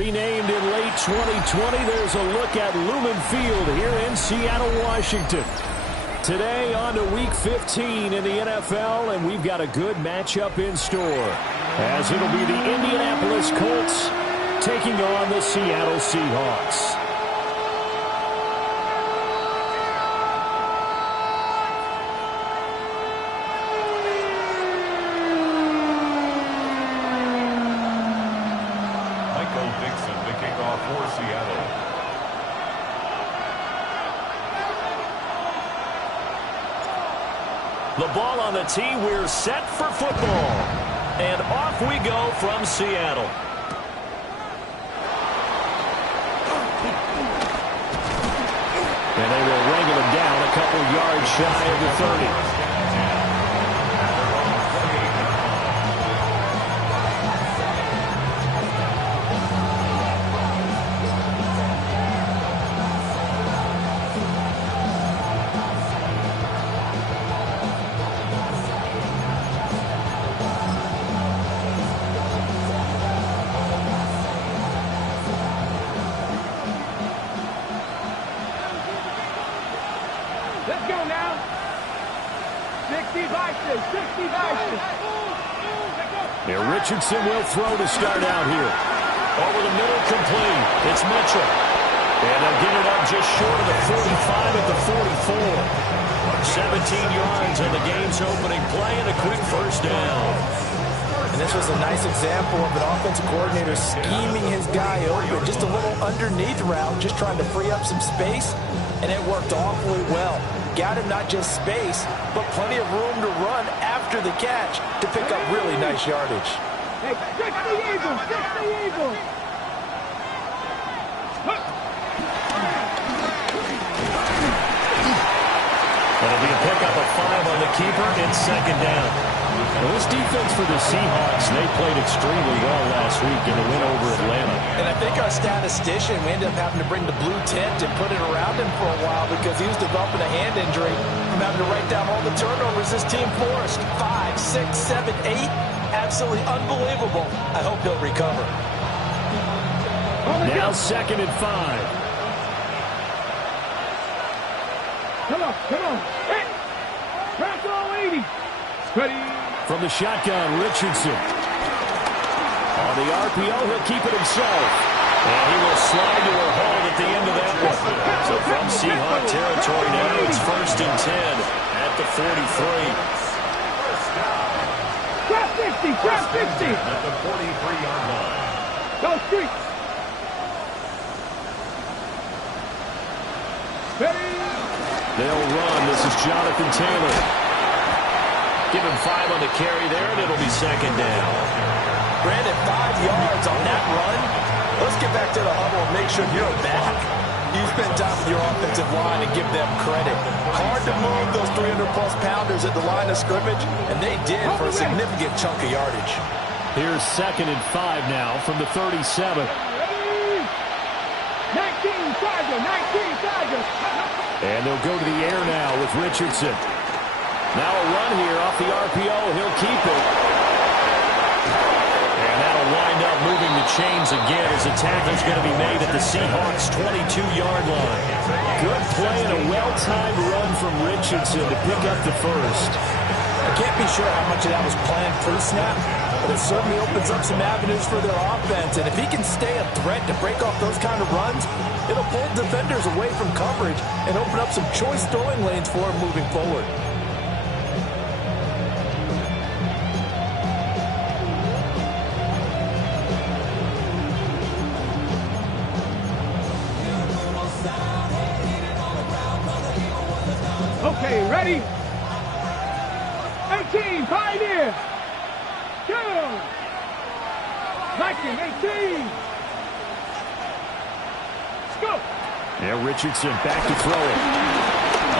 Renamed in late 2020, there's a look at Lumen Field here in Seattle, Washington. Today on to Week 15 in the NFL, and we've got a good matchup in store, as it'll be the Indianapolis Colts taking on the Seattle Seahawks. The ball on the tee, we're set for football. And off we go from Seattle. And they will wrangle him down a couple yards shy of the 30. Let's go now. 60 vices, 60 vices. Now Richardson will throw to start out here. Over the middle, complete. It's Mitchell. And they'll get it up just short of the 45 at the 44. 17 yards on the game's opening play and a quick first down. And this was a nice example of an offensive coordinator scheming his guy open. Just a little underneath route, just trying to free up some space. And it worked awfully well. Got him not just space, but plenty of room to run after the catch to pick up really nice yardage. Hey, 60 Eagles, 60 Eagles. That'll be a pickup of 5 on the keeper and second down. Well, this defense for the Seahawks, they played extremely well last week in the win over Atlanta. And I think our statistician, we ended up having to bring the blue tent and put it around him for a while because he was developing a hand injury from having to write down all the turnovers this team forced. 5, 6, 7, 8. Absolutely unbelievable. I hope he'll recover. Now 2nd and 5. Come on, come on. Hey, press all 80. Ready. From the shotgun, Richardson. On the RPO, he'll keep it himself. And he will slide to a hold at the end of that one. So from Seahawk territory now, it's 1st and 10 at the 43. Drop 60, drop 60. At the 43-yard line. Go street. Ready. They'll run. This is Jonathan Taylor. Give him 5 on the carry there, and it'll be second down. Brandon, 5 yards on that run. Let's get back to the huddle and make sure you're back. You spend time with your offensive line and give them credit. Hard to move those 300-plus pounders at the line of scrimmage, and they did for a significant chunk of yardage. Here's 2nd and 5 now from the 37. 19 Tiger, 19 Tiger. And they'll go to the air now with Richardson. Now a run here off the RPO. He'll keep it. And that'll wind up moving the chains again as a tackle's going to be made at the Seahawks' 22-yard line. Good play and a well-timed run from Richardson to pick up the first. I can't be sure how much of that was planned pre-snap, but it certainly opens up some avenues for their offense. And if he can stay a threat to break off those kind of runs, it'll pull defenders away from coverage and open up some choice throwing lanes for him moving forward. Okay, ready? 18, Pioneer. Go. Viking, 18. Let's go. Yeah, Richardson back to throw it.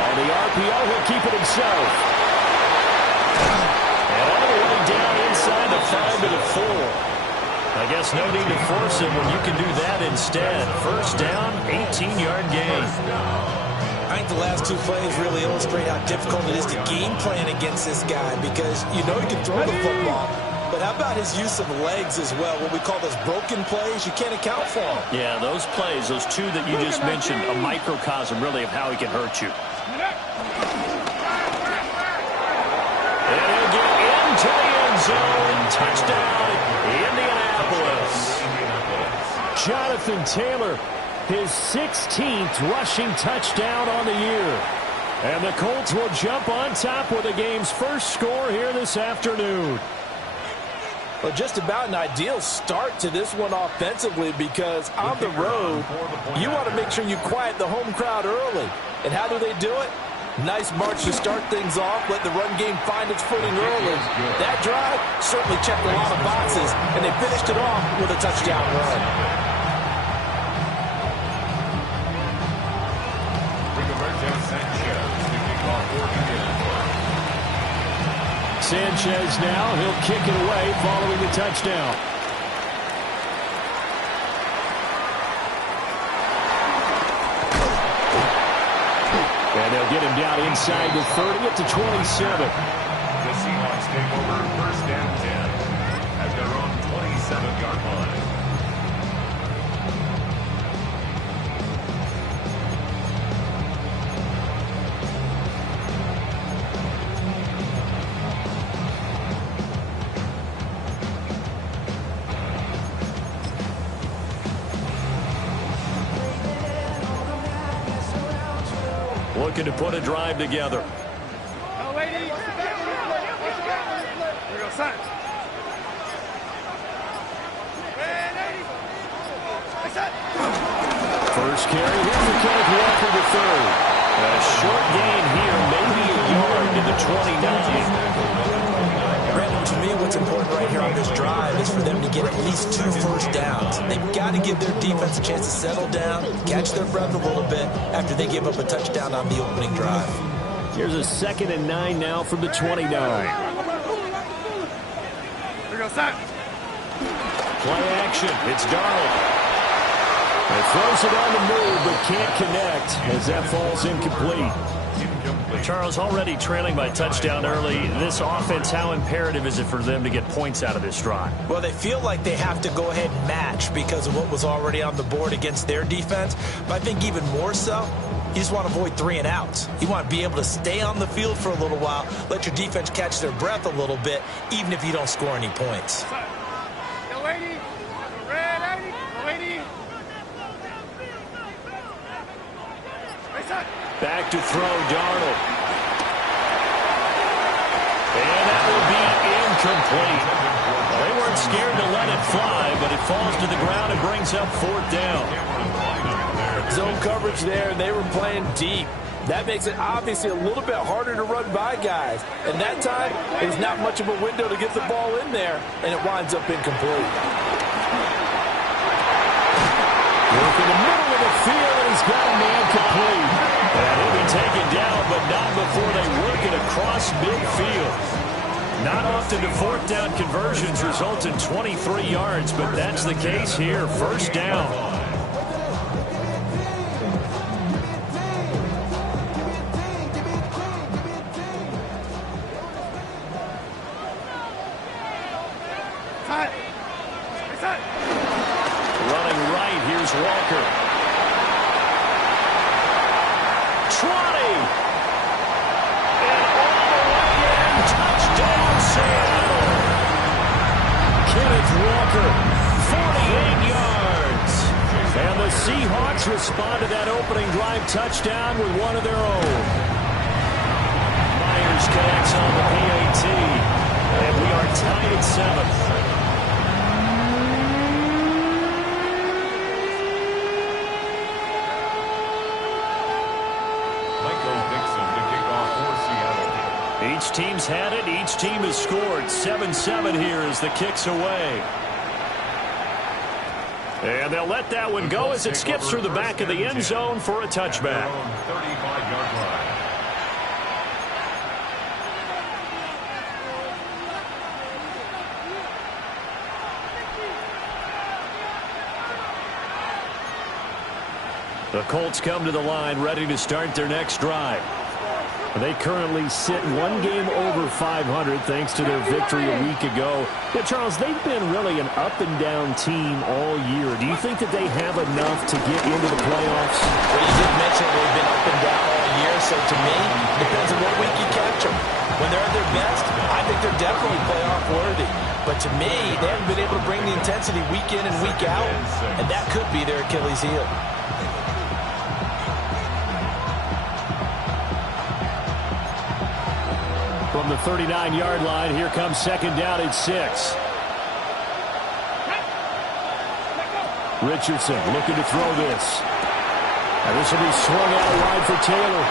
On the RPO, he'll keep it himself. And all the way down inside the 5 to the 4. I guess no need to force him when you can do that instead. First down, 18-yard gain. I think the last 2 plays really illustrate how difficult it is to game plan against this guy because you know he can throw the football, but But how about his use of legs as well? What we call those broken plays, you can't account for them. Yeah, those plays, those two that you just mentioned, a microcosm really of how he can hurt you. And he'll get into the end zone. Touchdown, Indianapolis. Jonathan Taylor, his 16th rushing touchdown on the year. And the Colts will jump on top with the game's first score here this afternoon. Well, just about an ideal start to this one offensively, because on the road, you want to make sure you quiet the home crowd early. And how do they do it? Nice march to start things off, let the run game find its footing early. That drive certainly checked a lot of boxes, and they finished it off with a touchdown run. Sanchez now, he'll kick it away following the touchdown. And they'll get him down inside the 30 at the 27. The Seahawks take over first and 10 at their own 27-yard line. Looking to put a drive together. First carry, here's the Kenneth Walker to third. A short gain here, maybe a yard to the 29. Brandon, to me, what's important right here on this drive is for them to get at least 2 first downs. They've got to give their defense a chance to settle down, catch their breath a little bit after they give up a touchdown on the opening drive. Here's a 2nd and 9 now from the 29. Play action. It's Darnold. He throws it on the move, but can't connect as that falls incomplete. Charles, already trailing by touchdown early. This offense, how imperative is it for them to get points out of this drive? Well, they feel like they have to go ahead and match because of what was already on the board against their defense. But I think even more so, you just want to avoid 3 and outs. You want to be able to stay on the field for a little while, let your defense catch their breath a little bit, even if you don't score any points. Back to throw, Darnold. And that will be incomplete. Well, they weren't scared to let it fly, but it falls to the ground and brings up 4th down. Zone coverage there, and they were playing deep. That makes it obviously a little bit harder to run by guys. And that time, there's not much of a window to get the ball in there, and it winds up incomplete. Work in the middle of the field, and he's got a man complete. And he'll be taken down, but not before they work it across midfield. Not often do 4th down conversions result in 23 yards, but that's the case here. First down. Running right, here's Walker. 20. And all the way in. Touchdown, Seattle. Kenneth Walker, 48 yards. And the Seahawks respond to that opening drive touchdown with one of their own. Myers connects on the PAT. And we are tied at 7th. Each team's had it. Each team has scored. 7-7 here as the kick's away. And they'll let that one go as it skips through the back of the end zone for a touchback. 35-yard line. The Colts come to the line ready to start their next drive. They currently sit one game over 500 thanks to their victory a week ago. Yeah, Charles, they've been really an up-and-down team all year. Do you think that they have enough to get into the playoffs? Well, you did mention they've been up and down all year, so to me, it depends on what week you catch them. When they're at their best, I think they're definitely playoff worthy. But to me, they haven't been able to bring the intensity week in and week out, and that could be their Achilles heel. From the 39-yard line, here comes second down at 6. Richardson looking to throw this. And this will be swung out wide for Taylor.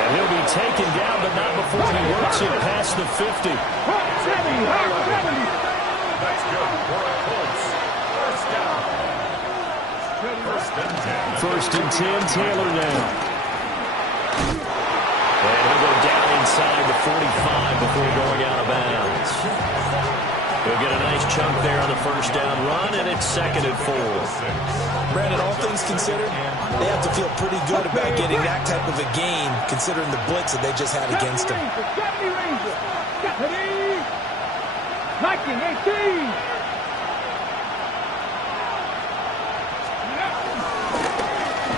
And he'll be taken down, but not before he works it past the 50. First and 10, Taylor now. And he'll go down inside the 45 before going out of bounds. He'll get a nice chunk there on the first down run, and it's second and 4. Brandon, all things considered, they have to feel pretty good about getting that type of a gain, considering the blitz that they just had against them.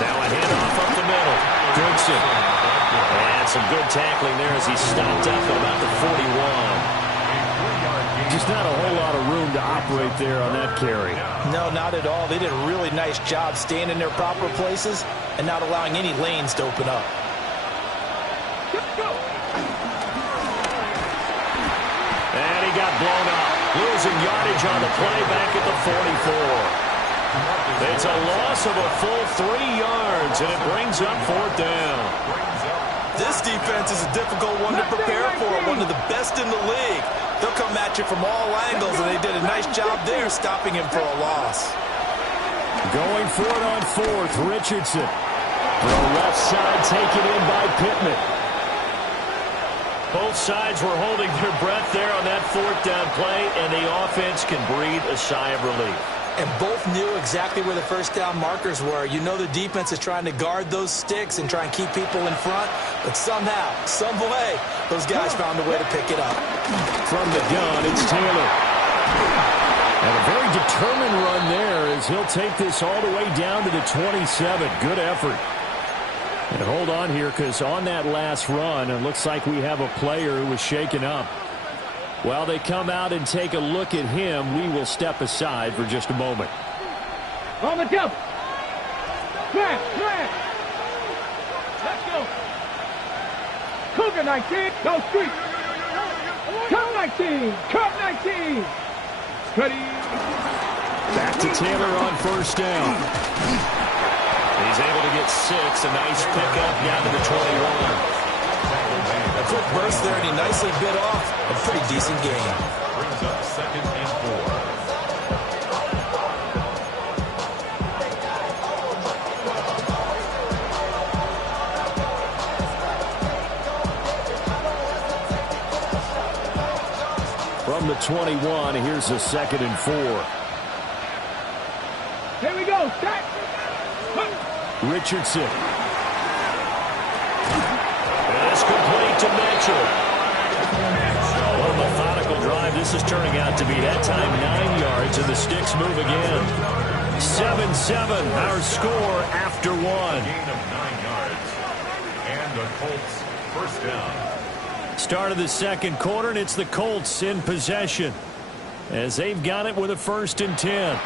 Now a handoff up the middle. Goodson. And some good tackling there as he stopped up at about the 41. Just not a whole lot of room to operate there on that carry. No, not at all. They did a really nice job staying in their proper places and not allowing any lanes to open up. And he got blown up. Losing yardage on the play back at the 44. It's a loss of a full 3 yards, and it brings up fourth down. This defense is a difficult one to prepare for, one of the best in the league. They'll come at you from all angles, and they did a nice job there stopping him for a loss. Going for it on fourth, Richardson. The left side taken in by Pittman. Both sides were holding their breath there on that fourth down play, and the offense can breathe a sigh of relief. And both knew exactly where the first down markers were. You know the defense is trying to guard those sticks and try and keep people in front, but somehow, some way, those guys found a way to pick it up. From the gun, it's Taylor. And a very determined run there as he'll take this all the way down to the 27. Good effort. And hold on here, because on that last run, it looks like we have a player who was shaken up. While they come out and take a look at him, we will step aside for just a moment. On the jump. Smash. Let's go. Cougar 19. Go street. Cup 19. Cup 19. Ready. Back to Taylor on first down. He's able to get 6. A nice pickup down to the 21. A quick burst there, and he nicely bit off a pretty decent gain. Brings up second and 4. From the 21, here's a second and 4. Here we go. Start. Richardson. That's complete to Mitchell. What a methodical drive this is turning out to be. That time 9 yards, and the sticks move again. 7-7, our score after 1. Gain of 9 yards. And the Colts first down. Start of the second quarter, and it's the Colts in possession as they've got it with a 1st and 10.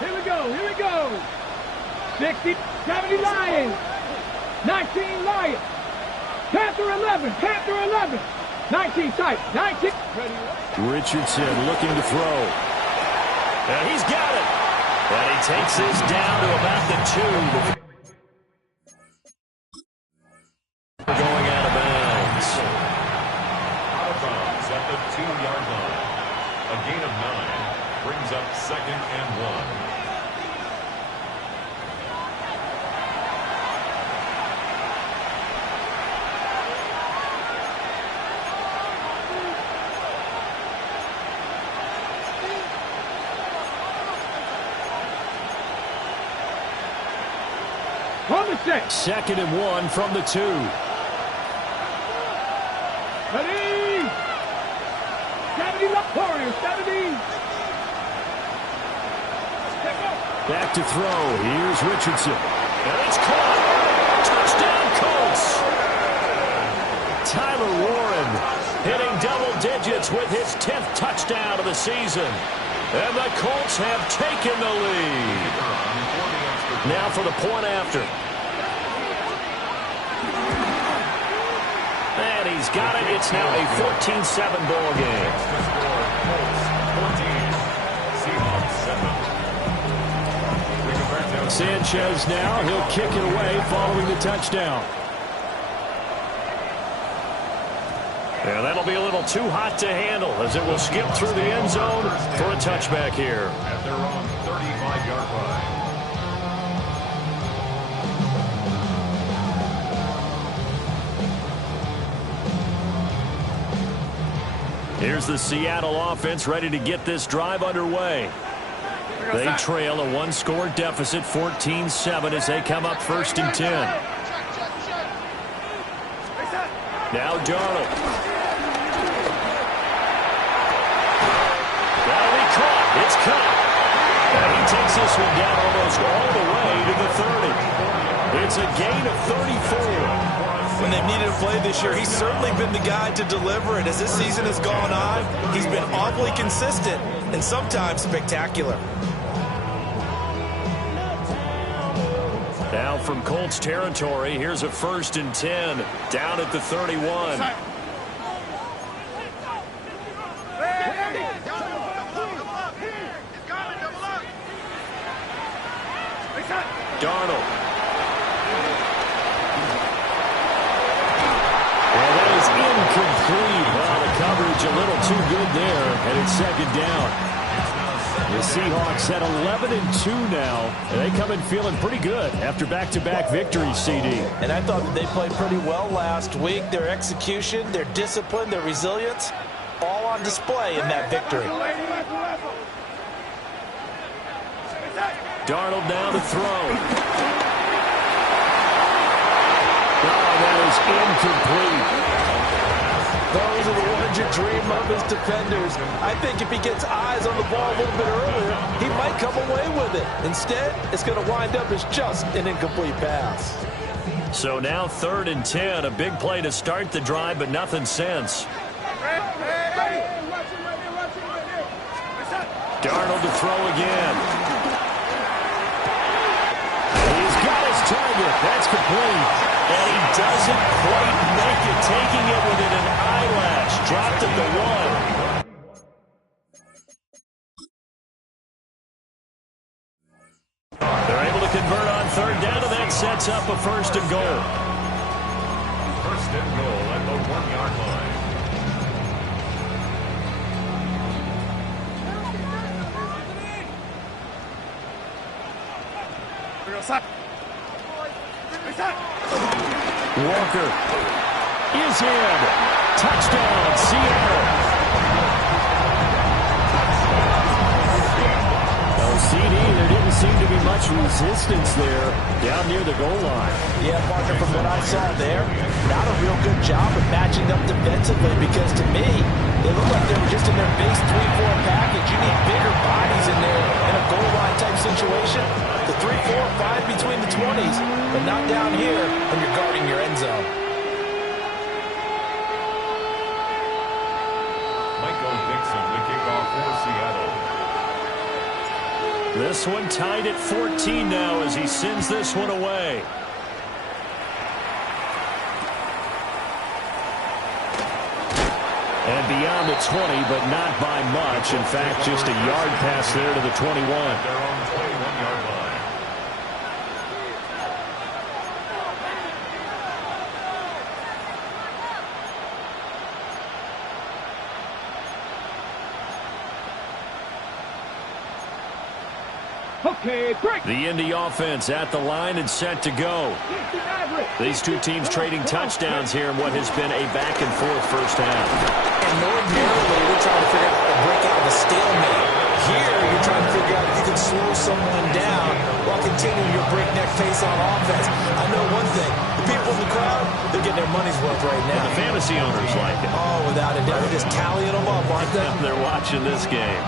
Here we go. 60, 70 Lions. 19 Lions. Panther 11. 19 tight. 19. Richardson looking to throw. And he's got it. And he takes this down to about the 2. Going out of bounds. Out of bounds at the 2-yard line. A gain of 9 brings up second and 1. On the set. 2nd and 1 from the 2. Ready. 70 left corner. 70. Back to throw. Here's Richardson. And it's caught. Touchdown, Colts. Tyler Warren hitting double digits with his 10th touchdown of the season. And the Colts have taken the lead. Now for the point after. And he's got it. It's now a 14-7 ball game. Sanchez now. He'll kick it away following the touchdown. And that'll be a little too hot to handle as it will skip through the end zone for a touchback here. At their own 35-yard line. Here's the Seattle offense ready to get this drive underway. They trail a one-score deficit, 14-7, as they come up 1st and 10. Now Darnold. That'll be caught. It's caught. And he takes this one down almost all the way to the 30. It's a gain of 34. When they've needed a play this year, he's certainly been the guy to deliver it. As this season has gone on, he's been awfully consistent and sometimes spectacular. Now from Colts territory, here's a 1st and 10 down at the 31. Darnold. Well, that is incomplete. Well, the coverage a little too good there, and it's 2nd down. The Seahawks at 11-2 now, and they come in feeling pretty good after back-to-back victories, CD. And I thought that they played pretty well last week. Their execution, their discipline, their resilience, all on display in that victory. Darnold now to throw. Oh, that is incomplete. Those are the ones you dream of as defenders. I think if he gets eyes on the ball a little bit earlier, he might come away with it. Instead, it's going to wind up as just an incomplete pass. So now 3rd and 10, a big play to start the drive, but nothing since. Darnold to throw again. He's got his target. That's complete. And he doesn't quite make it, taking it within an eyelash. Dropped at the 1. They're able to convert on 3rd down, and that sets up a 1st and goal. 1st and goal at the 1-yard line. Walker is in. Touchdown, Seattle. Oh, CD, there didn't seem to be much resistance there down near the goal line. Yeah, Parker, from what I saw there, not a real good job of matching up defensively, because to me, they look like they were just in their base 3-4 package. You need bigger bodies in there in a goal line type situation. The 3, 4, 5 between the 20s, but not down here when you're guarding your end zone. Michael Dixon, the kickoff for Seattle. This one tied at 14 now as he sends this one away. And beyond the 20, but not by much. In fact, just a yard pass there to the 21. Their own 21-yard line. Okay, break. The Indy offense at the line and set to go. These two teams trading touchdowns here in what has been a back-and-forth first half. And ordinarily, we're trying to figure out how to break out of the stalemate. Here, you're trying to figure out if you can slow someone down while continuing your breakneck pace on offense. their money's worth right now. And the fantasy owners like it. Oh, without a doubt. They're just tallying them up, aren't they? They're watching this game.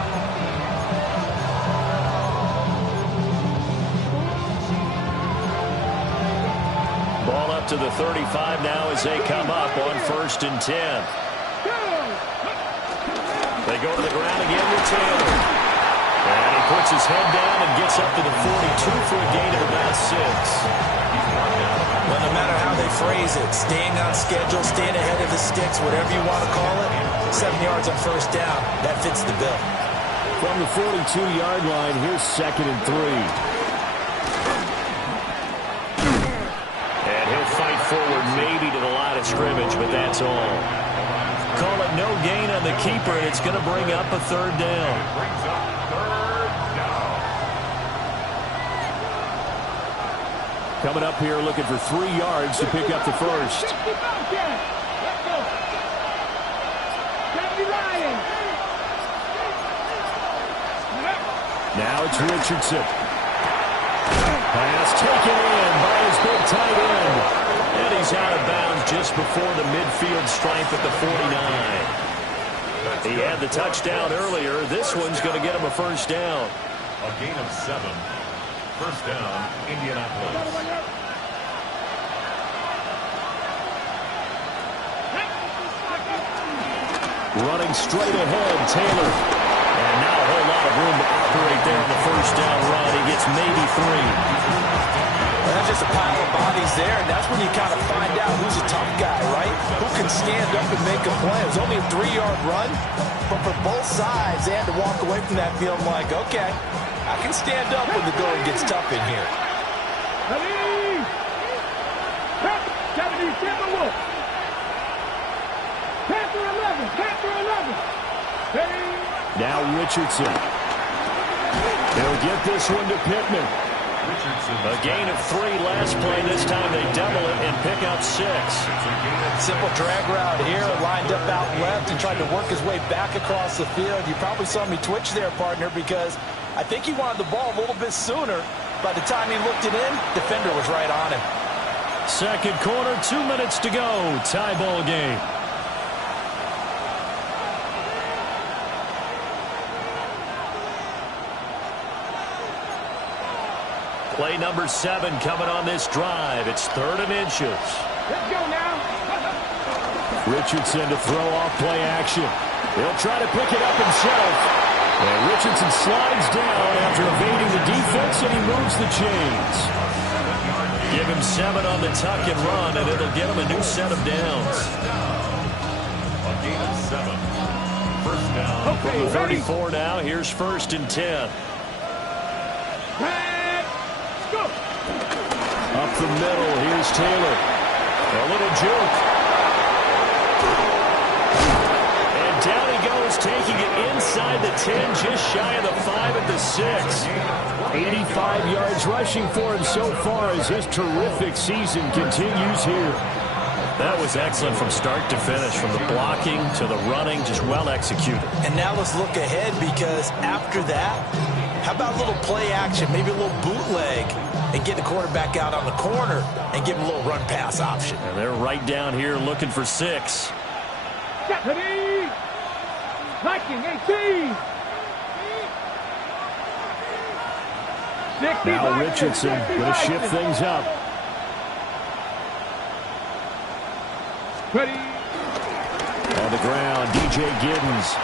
Ball up to the 35 now as they come up on 1st and 10. They go to the ground again with Taylor. And he puts his head down and gets up to the 42 for a gain of about 6. Well, no matter how they phrase it, staying on schedule, staying ahead of the sticks, whatever you want to call it, 7 yards on 1st down, that fits the bill. From the 42-yard line, here's 2nd and 3. And he'll fight forward maybe to the line of scrimmage, but that's all. Call it no gain on the keeper, and it's going to bring up a 3rd down. Coming up here looking for 3 yards to pick up the first. Now it's Richardson. Pass taken in by his big tight end. And he's out of bounds just before the midfield stripe at the 49. He had the touchdown earlier. This one's going to get him a 1st down. A gain of 7. 1st down, Indianapolis. Running straight ahead, Taylor. And now a whole lot of room to operate there on the 1st down run. He gets maybe 3. Well, that's just a pile of bodies there, and that's when you kind of find out who's a tough guy, right? Who can stand up and make a play. It was only a 3-yard run, but for both sides, they had to walk away from that feeling like, okay, I can stand up when the going gets tough in here. Now Richardson. They'll get this one to Pittman. A gain of 3 last play. This time they double it and pick up 6. Simple drag route here, lined up out left and tried to work his way back across the field. You probably saw me twitch there, partner, because I think he wanted the ball a little bit sooner. By the time he looked it in, defender was right on him. 2nd quarter, 2 minutes to go. Tie ball game. Play number 7 coming on this drive. It's 3rd and inches. Let's go now. Richardson to throw off play action. He'll try to pick it up himself. And Richardson slides down after evading the defense, and he moves the chains. Give him 7 on the tuck and run, and it'll get him a new set of downs. A gain of 7. 1st down. From the 34 now, here's 1st and 10. Up the middle, here's Taylor. A little juke. And down he goes, taking it inside the 10, just shy of the 5 at the 6. 85 yards rushing for him so far as his terrific season continues here. That was excellent from start to finish, from the blocking to the running, just well executed. And now let's look ahead, because after that, how about a little play action, maybe a little bootleg, and get the quarterback out on the corner and give him a little run pass option. And they're right down here looking for 6. Now Richardson going to shift things up. Ready. On the ground, DJ Giddens.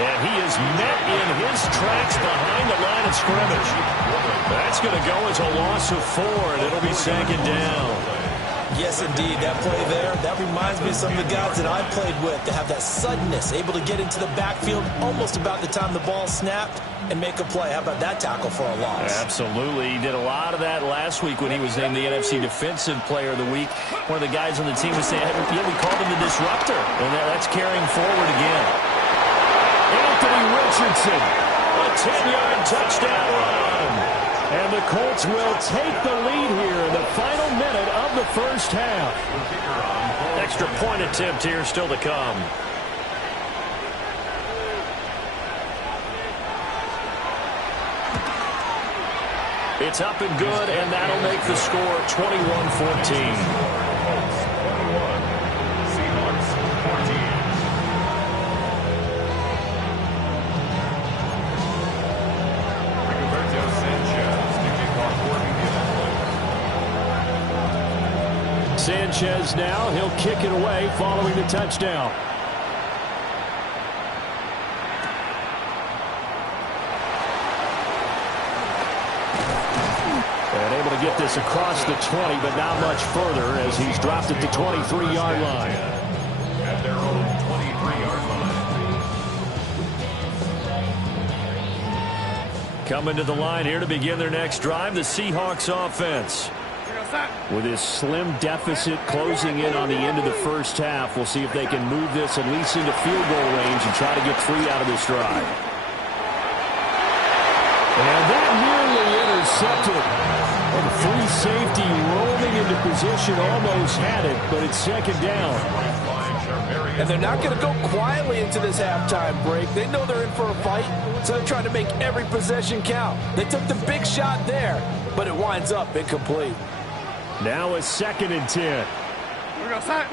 And he is met in his tracks behind the line of scrimmage. That's going to go as a loss of 4, and it'll be 2nd down. Yes, indeed. That play there, that reminds me of some of the guys that I played with to have that suddenness, able to get into the backfield almost about the time the ball snapped and make a play. How about that tackle for a loss? Absolutely. He did a lot of that last week when he was named the NFC Defensive Player of the Week. One of the guys on the team was saying, yeah, we called him the disruptor. And that's carrying forward again. Anthony Richardson, a 10-yard touchdown run. And the Colts will take the lead here in the final minute of the 1st half. Extra point attempt here still to come. It's up and good, and that'll make the score 21-14. Sanchez now. He'll kick it away following the touchdown. And able to get this across the 20, but not much further as he's dropped it to 23-yard line. At their own 23-yard line. Coming to the line here to begin their next drive, the Seahawks offense. With his slim deficit closing in on the end of the first half, we'll see if they can move this at least into field goal range and try to get 3 out of this drive. And that nearly intercepted. And the free safety rolling into position, almost had it, but it's second down. And they're not going to go quietly into this halftime break. They know they're in for a fight, so they're trying to make every possession count. They took the big shot there, but it winds up incomplete. Now a 2nd and 10. Here we go, set.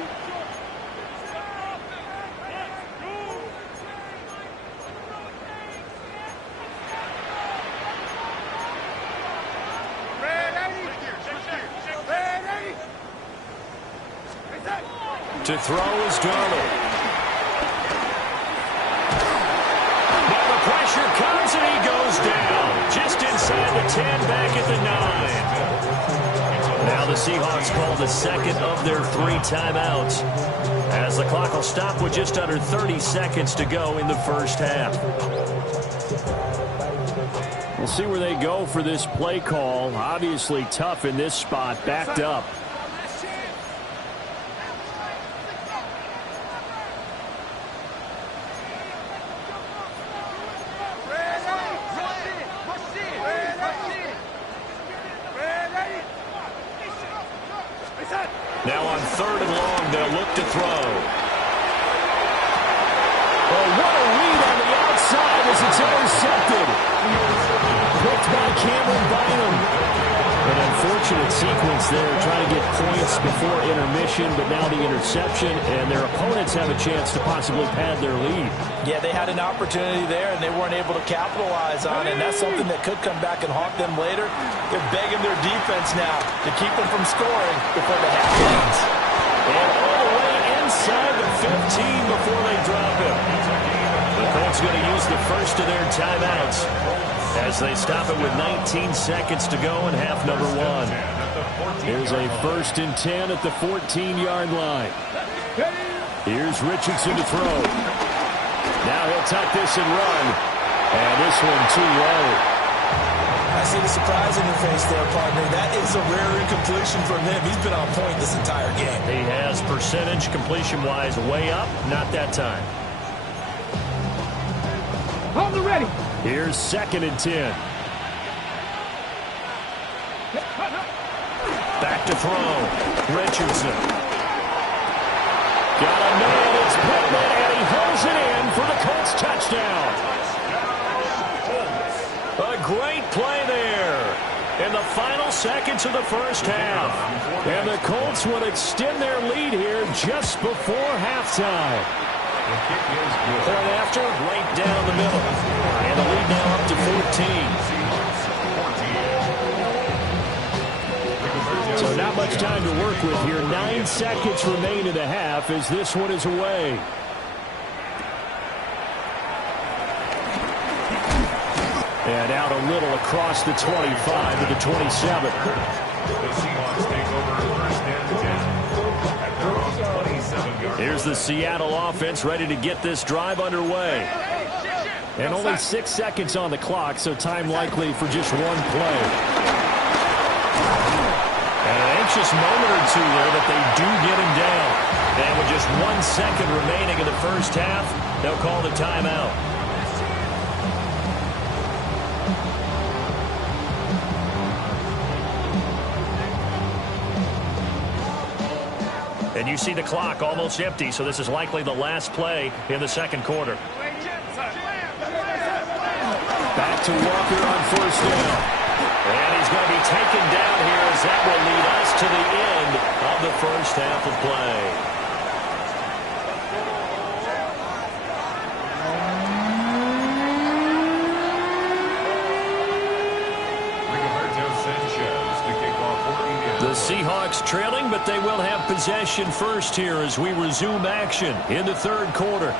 To throw is Darnold. Now the pressure comes and he goes down. Just inside the 10, back at the 9. Now the Seahawks call the second of their 3 timeouts, as the clock will stop with just under 30 seconds to go in the first half. We'll see where they go for this play call. Obviously tough in this spot, backed up. Now on 3rd and long, they'll look to throw. Oh, what a read on the outside as it's intercepted. Picked by Cameron Bynum. An unfortunate sequence there, trying to get points before intermission, but now the interception, and their opponents have a chance to possibly pad their lead. Yeah, they had an opportunity there, and they weren't able to capitalize on it, and that's something that could come back and haunt them later. They're begging their defense now to keep them from scoring before the half ends. And all the way inside the 15 before they drop him. The Colts going to use the first of their timeouts as they stop it with 19 seconds to go in half number 1. Here's a 1st and 10 at the 14-yard line. Here's Richardson to throw. Now he'll tuck this and run. And this one too low. I see the surprise in your face there, partner. That is a rare incompletion from him. He's been on point this entire game. He has percentage completion-wise way up. Not that time. Hold it ready. Here's 2nd and 10. Back to throw. Richardson. Got a man. It's Pittman, and he holds it in for the Colts touchdown. A great play there in the final seconds of the first half. And the Colts will extend their lead here just before halftime. Point after, right down the middle. And the lead now up to 14. So not much time to work with here. 9 seconds remain in the half as this one is away. And out a little across the 25 to the 27. The Seahawks take over 1st and 10 at their own 27-yard. Here's the Seattle offense ready to get this drive underway. And only 6 seconds on the clock, so time likely for just one play. And an anxious moment or two there, but they do get him down. And with just 1 second remaining in the first half, they'll call the timeout. And you see the clock almost empty, so this is likely the last play in the second quarter. Back to Walker on 1st down. And he's going to be taken down here as that will lead us to the end of the first half of play. Seahawks trailing, but they will have possession first here as we resume action in the third quarter.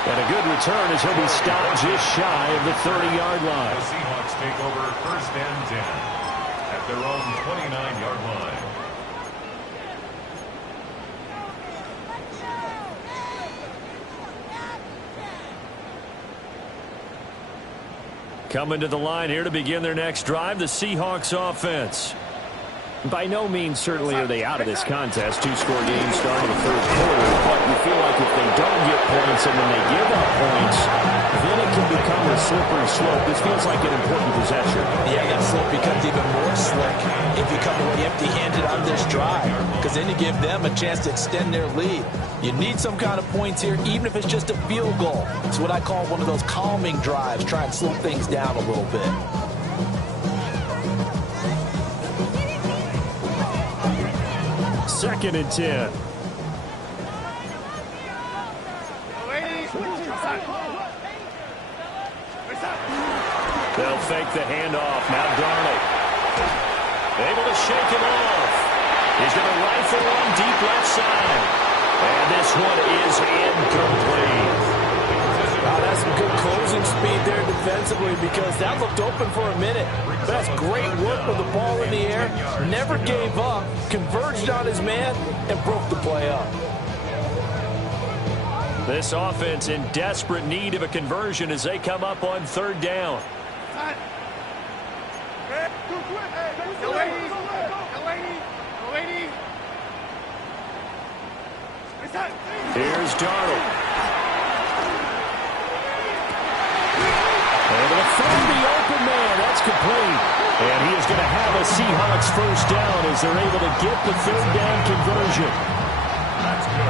And a good return as he'll be stopped just shy of the 30-yard line. The Seahawks take over first and 10 at their own 29-yard line. Coming to the line here to begin their next drive, the Seahawks offense. By no means certainly are they out of this contest. Two-score game starting the third quarter, but you feel like if they don't get points and then they give up points, then it can become a slippery slope. This feels like an important possession. Yeah, that slope becomes even more slick if you come away empty-handed on this drive, because then you give them a chance to extend their lead. You need some kind of points here, even if it's just a field goal. It's what I call one of those calming drives, try and slow things down a little bit. Second and 10. They'll fake the handoff. Now Darnold. Able to shake him off. He's going to rifle one deep left side. And this one is incomplete. Wow, that's some good closing speed there defensively, because that looked open for a minute. That's great work with the ball in the air. Never gave up, converged on his man, and broke the play up. This offense in desperate need of a conversion as they come up on third down. Here's Darnold. Able to find the open man. That's complete. And he is going to have a Seahawks first down as they're able to get the third down conversion.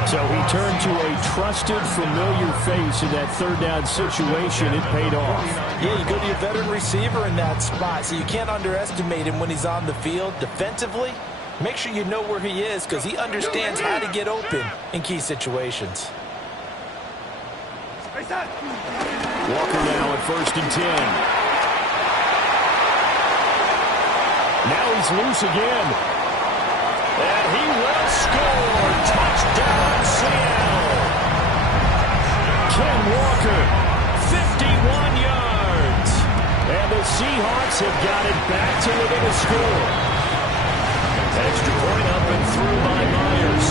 So he turned to a trusted, familiar face in that third down situation. It paid off. Yeah, you go to your veteran receiver in that spot, so you can't underestimate him when he's on the field. Defensively, make sure you know where he is, because he understands how to get open in key situations. Walker now at first and 10. Now he's loose again. And he will score. Touchdown, Seattle. Ken Walker, 51 yards. And the Seahawks have got it back to within a score. Extra point up and through by Myers.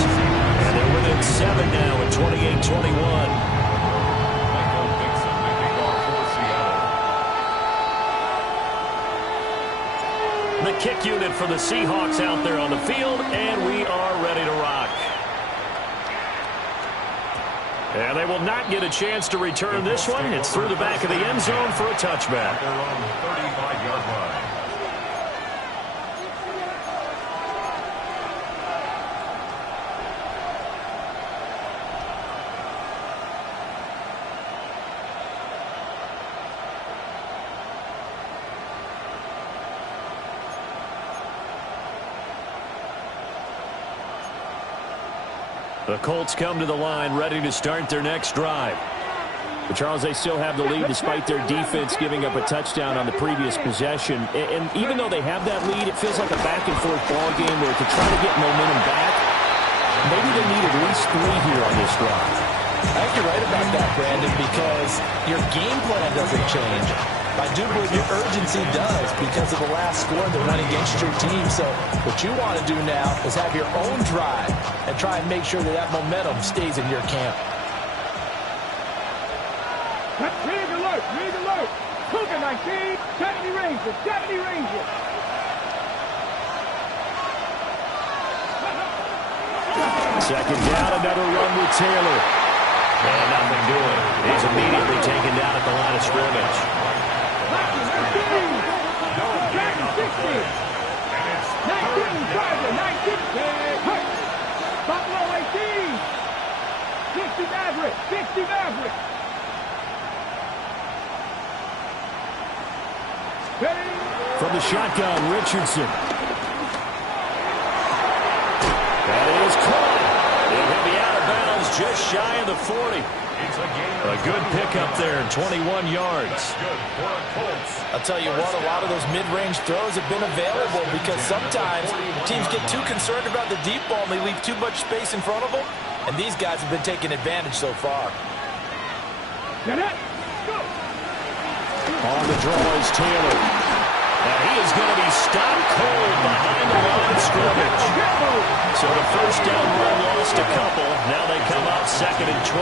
And they're within 7 now at 28-21. The kick unit for the Seahawks out there on the field, and we are ready to rock. And they will not get a chance to return this one. It's through the back of the end zone for a touchback. Their own 35-yard line. The Colts come to the line ready to start their next drive. But Charles, they still have the lead despite their defense giving up a touchdown on the previous possession. And even though they have that lead, it feels like a back-and-forth ball game where to try to get momentum back, maybe they need at least 3 here on this drive. I think you're right about that, Brandon, because your game plan doesn't change. I do believe your urgency does because of the last score that went against your team. So what you want to do now is have your own drive and try and make sure that that momentum stays in your camp. Rig alert, rig alert. Cougar 19, 70 Rangers, 70 Rangers. Second down, another run with Taylor. And nothing doing. He's immediately taken down at the line of scrimmage. 60 Maverick. From the shotgun, Richardson. That is caught. And he'll be out of bounds just shy of the 40. A good pickup there, 21 yards. I'll tell you what, a lot of those mid-range throws have been available because sometimes teams get too concerned about the deep ball and they leave too much space in front of them, and these guys have been taking advantage so far. On the draw is Taylor. And he is going to be stopped cold behind the line of scrimmage. So the first down run lost a couple. Now they come out 2nd and 12.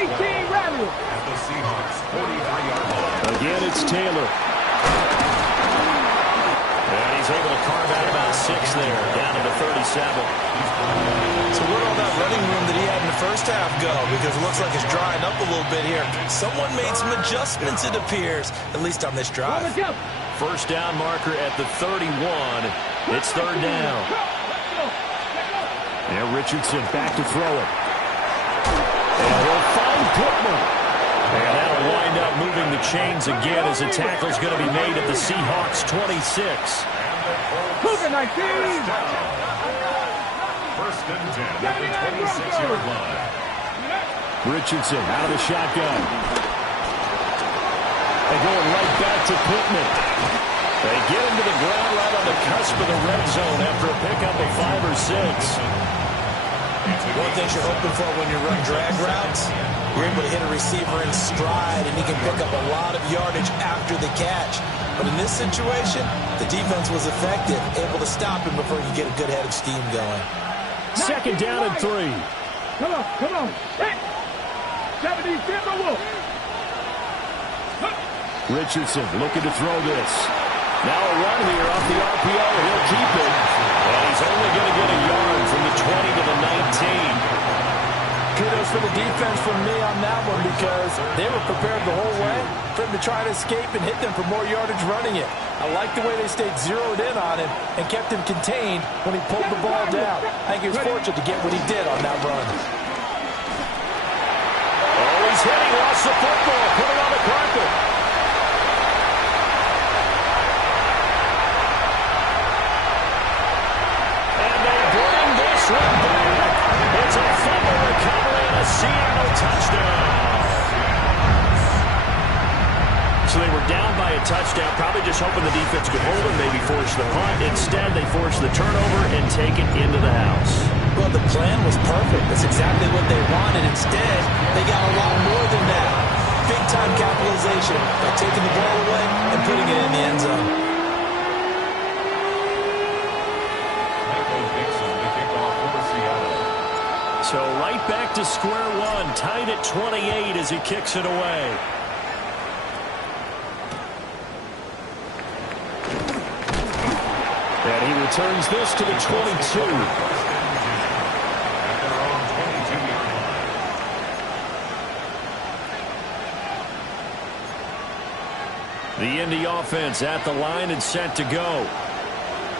18 rattle. At the Seahawks 43-yard line. Again, it's Taylor. And he's able to carve out about 6 there, down to the 37. So where'd all that running room that he had in the first half go? Because it looks like it's drying up a little bit here. Someone made some adjustments, it appears, at least on this drive. First down marker at the 31. It's 3rd down. Now Richardson back to throw it. And he'll find Pittman. And that'll wind up moving the chains again as a tackle's going to be made at the Seahawks 26. First and 10 at the 26-yard line. Richardson out of the shotgun. They're going right back to Pittman. They get him to the ground right on the cusp of the red zone after a pickup of 5 or 6. One thing you're hoping for when you run drag routes, you're able to hit a receiver in stride, and he can pick up a lot of yardage after the catch. But in this situation, the defense was effective, able to stop him before he could get a good head of steam going. 2nd down and 3. Come on. Hey. 70 Timberwolf. Richardson looking to throw this. Now a run here off the RPO. He'll keep it. And he's only going to get a yard from the 20 to the 19. Kudos for the defense from me on that one because they were prepared the whole way for him to try to escape and hit them for more yardage running it. I like the way they stayed zeroed in on him and kept him contained when he pulled the ball down. I think he was fortunate to get what he did on that run. Oh, he's hit. He lost the football. Put it on the carpet. And they bring this one back. It's a fumble recovery and a Seattle touchdown. So they were down by a touchdown, probably just hoping the defense could hold them, maybe force the punt. Instead, they forced the turnover and take it into the house. Well, the plan was perfect. That's exactly what they wanted. Instead, they got a lot more than that. Big-time capitalization by taking the ball away and putting it in the end zone. So right back to square one, tied at 28 as he kicks it away. And he returns this to the 22. The Indy offense at the line and set to go.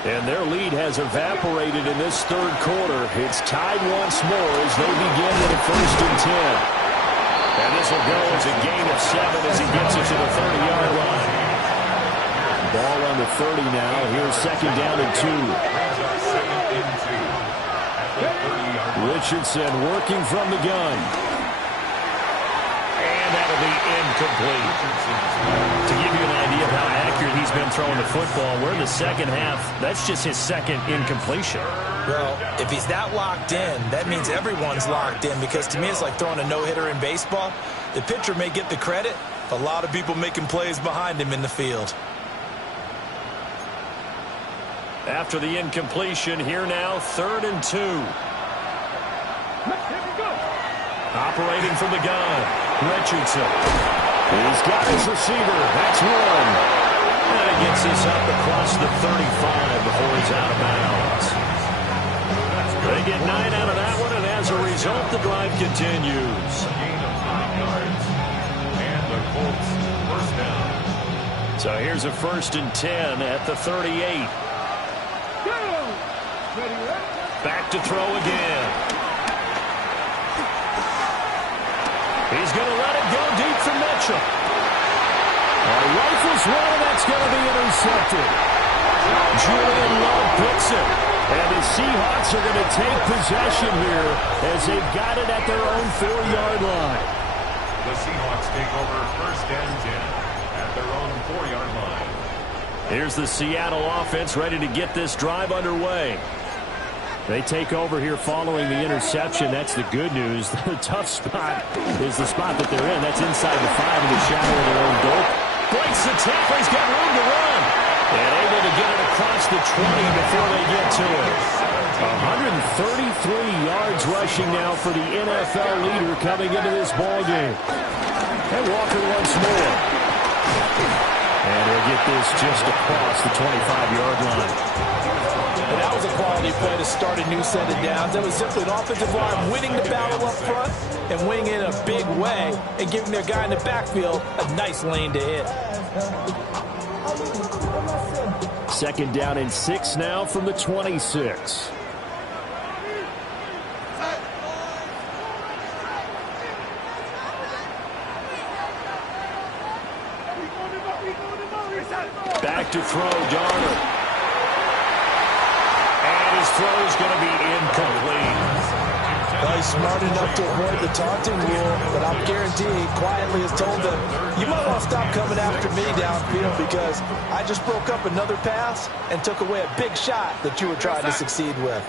And their lead has evaporated in this 3rd quarter. It's tied once more as they begin with a 1st and 10. And this will go as a gain of 7 as he gets it to the 30-yard line. Ball on the 30 now. Here's 2nd down and 2. Richardson working from the gun. And that'll be incomplete. To give you an idea of how accurate he's been throwing the football, we're in the 2nd half. That's just his 2nd incompletion. Well, if he's that locked in, that means everyone's locked in because to me it's like throwing a no-hitter in baseball. The pitcher may get the credit, but a lot of people making plays behind him in the field. After the incompletion, here now, 3rd and 2. Operating from the gun, Richardson. He's got his receiver. That's one. And he gets this up across the 35 before he's out of bounds. They get 9 out of that one, and as a result, the drive continues. Gain of 9 yards. And the Colts first down. So here's a 1st and 10 at the 38. Back to throw again. He's going to let it go deep for Mitchell. Rifles one, and that's going to be intercepted. Julian Love picks it. And the Seahawks are going to take possession here as they've got it at their own 4-yard line. The Seahawks take over 1st and 10 at their own 4-yard line. Here's the Seattle offense ready to get this drive underway. They take over here following the interception. That's the good news. The tough spot is the spot that they're in. That's inside the 5 in the shadow of their own goal. Breaks the tackle. He's got room to run. And able to get it across the 20 before they get to it. 133 yards rushing now for the NFL leader coming into this ball game. And Walker once more. And he'll get this just across the 25-yard line. And that was a quality play to start a new set of downs. That was simply an offensive line winning the battle up front and winning it in a big way and giving their guy in the backfield a nice lane to hit. 2nd down and 6 now from the 26. Back to throw, Darnold. And his throw is going to be incomplete. Well, he's smart enough to avoid the taunting rule, but I'm guaranteed quietly has told them, you might want to stop coming after me downfield because I just broke up another pass and took away a big shot that you were trying to succeed with.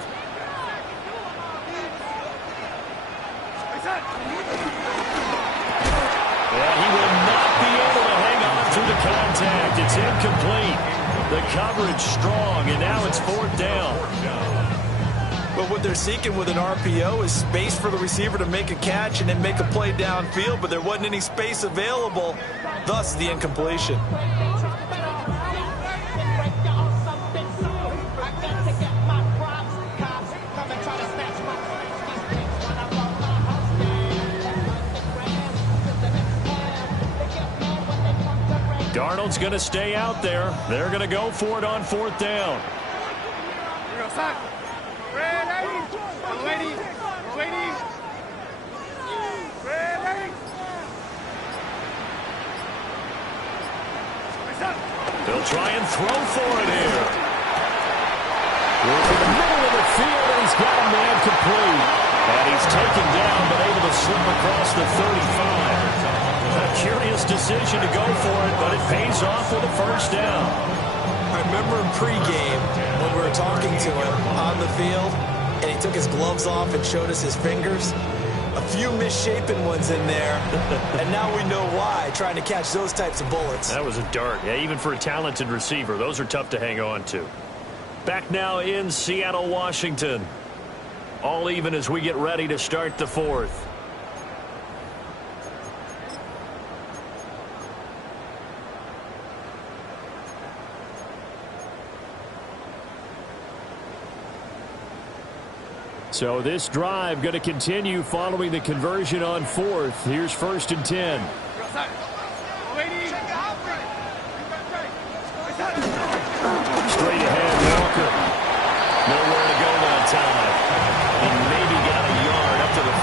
Yeah, he will not be able to hang on through the contact. It's incomplete. The coverage strong, and now it's 4th down. But what they're seeking with an RPO is space for the receiver to make a catch and then make a play downfield, but there wasn't any space available, thus the incompletion. Darnold's going to stay out there. They're going to go for it on 4th down. They'll try and throw for it here. We're in the middle of the field, and he's got a man complete. And he's taken down, but able to slip across the 35. A curious decision to go for it, but it pays off with a 1st down. I remember in pregame when we were talking to him on the field, and he took his gloves off and showed us his fingers. A few misshapen ones in there, and now we know why, trying to catch those types of bullets. That was a dart. Yeah, even for a talented receiver, those are tough to hang on to. Back now in Seattle, Washington. All even as we get ready to start the 4th. So this drive going to continue following the conversion on 4th. Here's 1st and 10. Straight ahead, Walker. Nowhere to go that time. And maybe got a yard up to the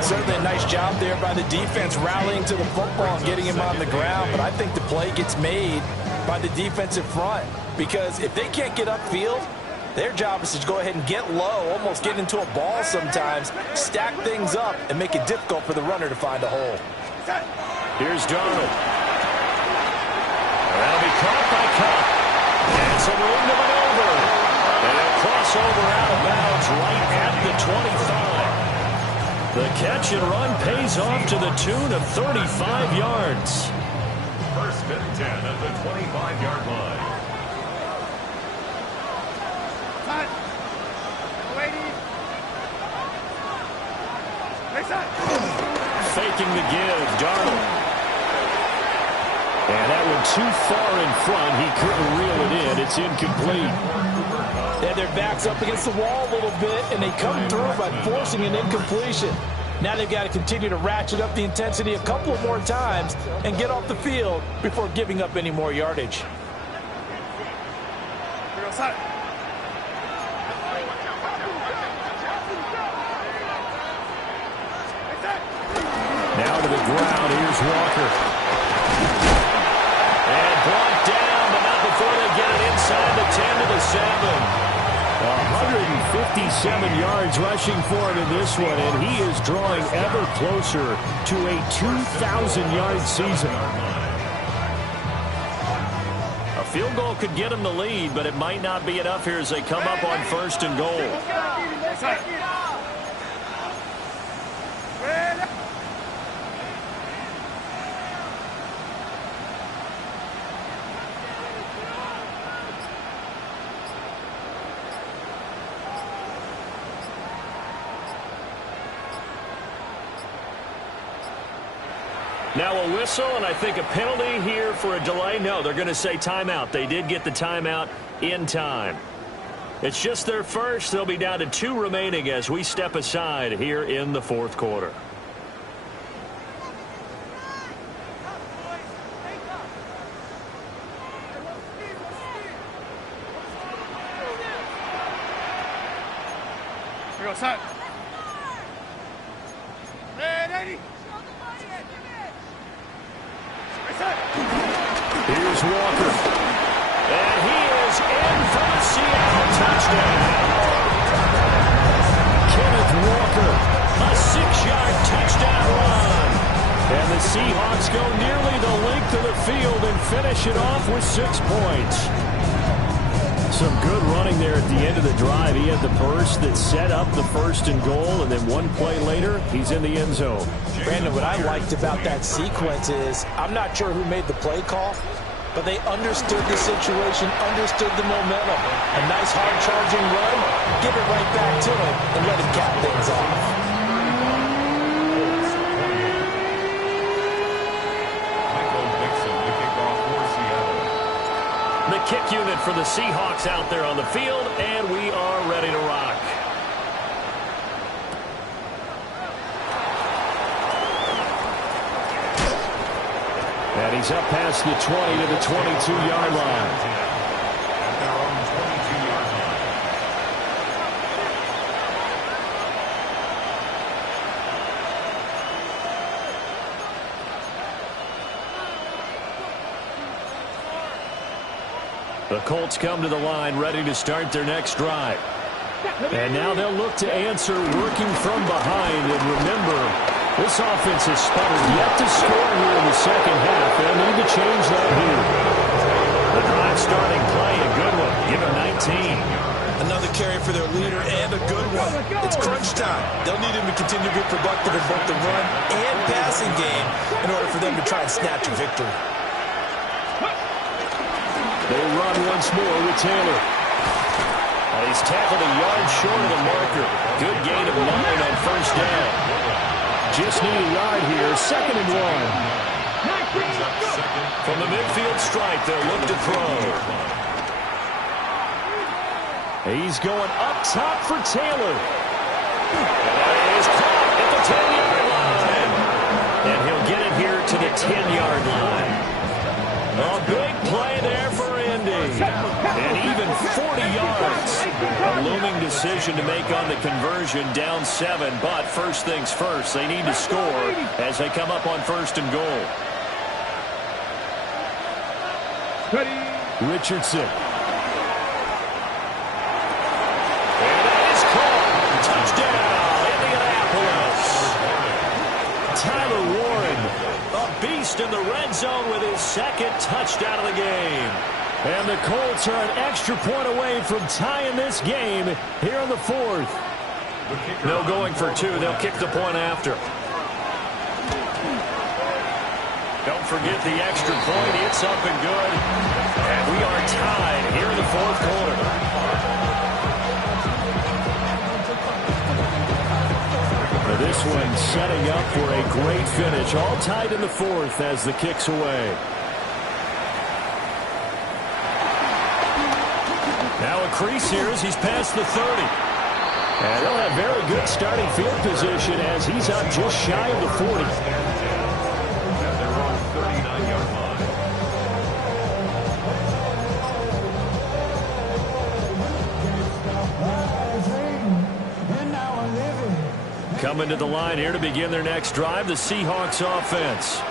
40. Certainly a nice job there by the defense rallying to the football and getting him on the ground. But I think the play gets made by the defensive front because if they can't get upfield, their job is to go ahead and get low, almost get into a ball sometimes, stack things up, and make it difficult for the runner to find a hole. Here's Darnold. That'll be caught by Cup. And some room to maneuver. And a crossover out of bounds right at the 25. The catch and run pays off to the tune of 35 yards. 1st and 10 at the 25-yard line. Faking the give, Darnold. And that one too far in front. He couldn't reel it in. It's incomplete. Yeah, their back's up against the wall a little bit, and they come through by forcing an incompletion. Now they've got to continue to ratchet up the intensity a couple more times and get off the field before giving up any more yardage. Now to the ground. Here's Walker. And brought down, but not before they get it inside the 10 to the 7. 57 yards rushing for him in this one, and he is drawing ever closer to a 2,000-yard season. A field goal could get him the lead, but it might not be enough here as they come up on 1st and goal. Now a whistle, and I think a penalty here for a delay. No, they're going to say timeout. They did get the timeout in time. It's just their first. They'll be down to 2 remaining as we step aside here in the 4th quarter. Here goes, son. Here's Walker. And he is in for the Seattle touchdown. Kenneth Walker, a 6-yard touchdown run. And the Seahawks go nearly the length of the field and finish it off with 6 points. Some good running there at the end of the drive. He had the burst that set up the 1st and goal, and then one play later, he's in the end zone. Brandon, what I liked about that sequence is I'm not sure who made the play call, but they understood the situation, understood the momentum. A nice hard-charging run, give it right back to him, and let him cap things off. The kick unit for the Seahawks out there on the field, and we are ready to rock. And he's up past the 20 to the 22-yard line. At their own 22-yard line. The Colts come to the line ready to start their next drive. And now they'll look to answer working from behind. And remember, this offense has sputtered yet to score here in the second half. They'll need to change that here. The drive starting play, a good one. Give him 19. Another carry for their leader and a good one. It's crunch time. They'll need him to continue to be productive in both the run and passing game in order for them to try and snatch a victory. They run once more with Taylor. And he's tackled a yard short of the marker. Good gain of 9 on 1st down. Just need a yard here, 2nd and 1. From the midfield stripe, they'll look to throw. He's going up top for Taylor. And that is caught at the 10-yard line. And he'll get it here to the 10-yard line. A big play there for Indy. And even 40 yards. A looming decision to make on the conversion, down 7. But first things first, they need to score as they come up on 1st and goal. Richardson. And that is caught. Touchdown, Indianapolis. Tyler Warren, a beast in the red zone with his 2nd touchdown of the game. And the Colts are an extra point away from tying this game here in the 4th. No going for 2. They'll kick the point after. Don't forget the extra point. It's up and good. And we are tied here in the 4th quarter. Now this one setting up for a great finish. All tied in the 4th as the kick's away. Now a crease here as he's past the 30. And they'll have very good starting field position as he's up just shy of the 40. At their own 39-yard line. Coming to the line here to begin their next drive, the Seahawks offense.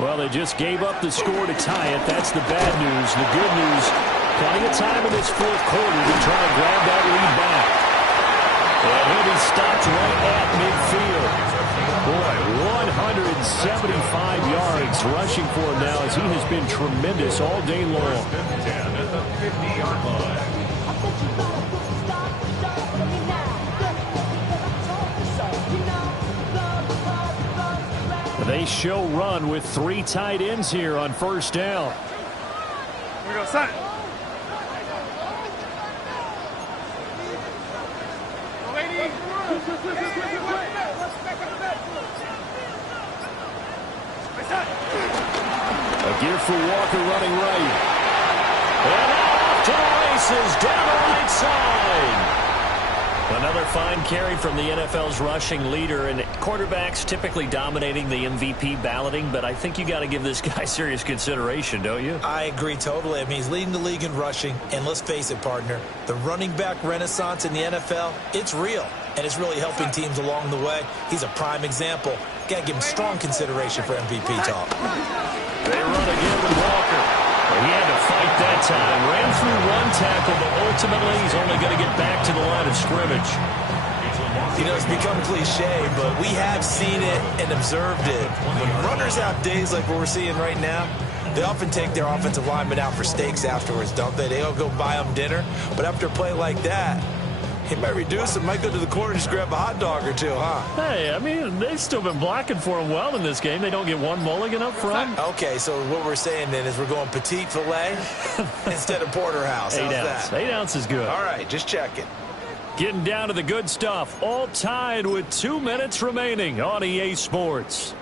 Well, they just gave up the score to tie it. That's the bad news. The good news, Plenty of time in this fourth quarter to try and grab that lead back. And he'll be stopped right at midfield. Boy, 175 yards rushing for him now as he has been tremendous all day long. 10 at the 50-yard line. They show run with 3 tight ends here on first down. Here we go, son. A gear for Walker running right. And off to the races down the right side. Another fine carry from the NFL's rushing leader, and quarterbacks typically dominating the MVP balloting, but I think you got to give this guy serious consideration, don't you? I agree totally. I mean, he's leading the league in rushing, and let's face it, partner, the running back renaissance in the NFL, it's real, and it's really helping teams along the way. He's a prime example. Got to give him strong consideration for MVP talk. They run again with Walker. He had to fight that time. Ran through one tackle, but ultimately he's only going to get back to the line of scrimmage. You know, it's become cliche, but we have seen it and observed it. When runners have days like what we're seeing right now, they often take their offensive linemen out for steaks afterwards, don't they? They all go buy them dinner. But after a play like that, he might reduce it, might go to the corner and just grab a hot dog or two, huh? Hey, I mean, they've still been blocking for him well in this game. They don't get one mulligan up front. Okay, so what we're saying then is we're going petite filet instead of porterhouse. 8 How's ounce. that? 8 ounce is good. All right, just checking. Getting down to the good stuff. All tied with 2 minutes remaining on EA Sports.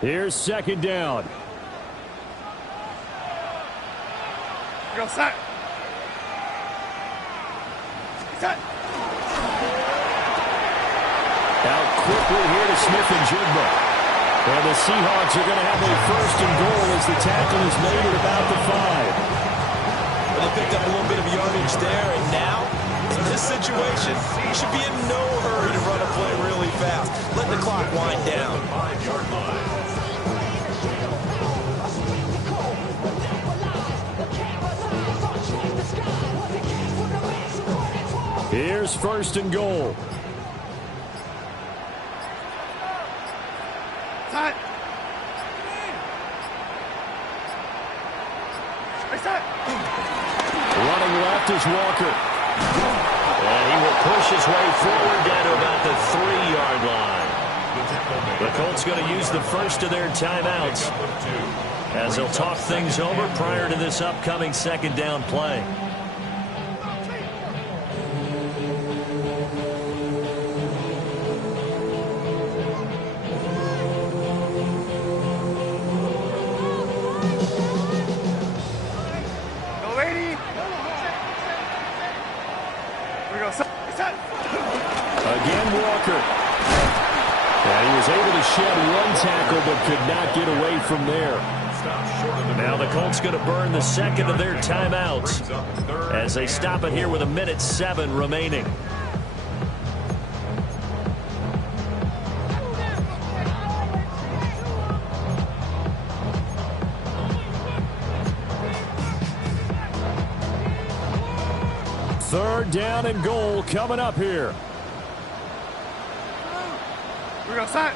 Here's second down. Go, set. Set. Out quickly here to Smith and Jigba. And the Seahawks are going to have a first and goal as the tackle is made at about the 5. Well, they picked up a little bit of yardage there, and now, in this situation, you should be in no hurry to run a play really fast. Let the clock wind down. 5-yard line. Here's first and goal. Set. Set. Running left is Walker. And he will push his way forward down to about the 3-yard line. The Colts going to use the first of their timeouts as they'll talk things over prior to this upcoming second down play. Again, Walker. And he was able to shed one tackle but could not get away from there. Now the Colts going to burn the second of their timeouts as they stop it here with 1:07 remaining. Third down and goal coming up here. Here we go, set.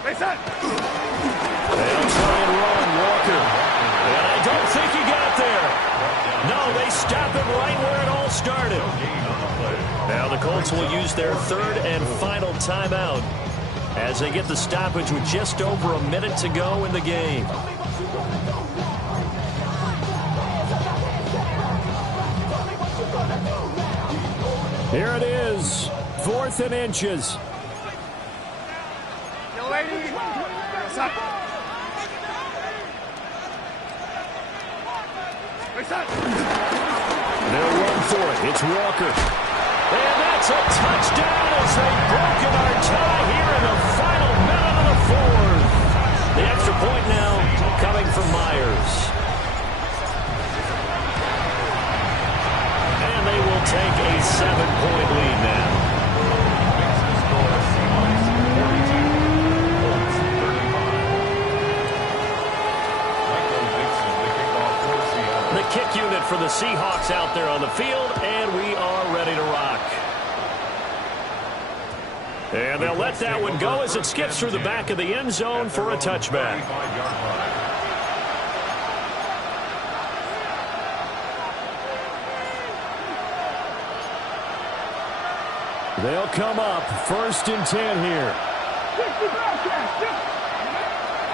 Stay set. They'll try and run Walker. And I don't think he got there. No, they stop him right where it all started. Now the Colts will use their third and final timeout as they get the stoppage with just over a minute to go in the game. Here it is, 4th and inches. Young lady. Set. Set. They'll run for it. It's Walker. And that's a touchdown as they've broken our tie here in the final minute of the fourth. The extra point now coming from Myers. And they will take a 7-point lead now. for the Seahawks out there on the field, and we are ready to rock. And they'll let that one go as it skips through the back of the end zone for a touchback. They'll come up 1st and 10 here.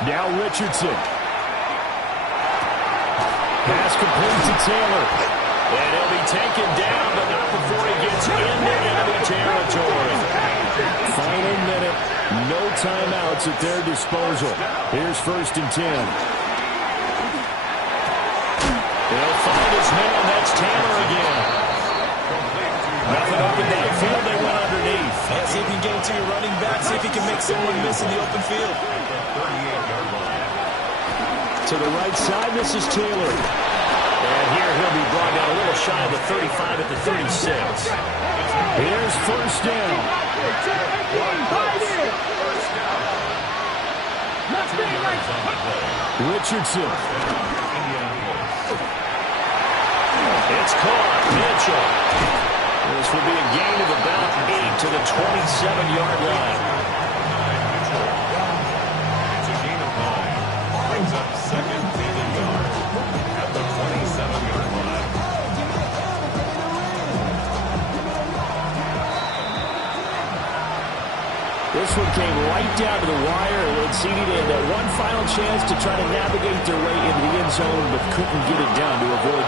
Now Richardson. Pass complete to Taylor. And he'll be taken down, but not before he gets into enemy territory. Final minute. No timeouts at their disposal. Here's 1st and 10. He'll find his man. That's Taylor again. Nothing open downfield. They went underneath. Yeah, see if he can get it to your running back. See if he can make someone miss in the open field. To the right side, this is Taylor. And here he'll be brought down a little shy of the 35 at the 36. Here's 1st down. Richardson. It's caught. Mitchell. This will be a gain of about 8 to the 27-yard line. It's a gain of 9. Brings up 2nd and yard at the 27-yard line. This one came right down to the wire. Led CD to have that one final chance to try to navigate their way into the end zone, but couldn't get it down to avoid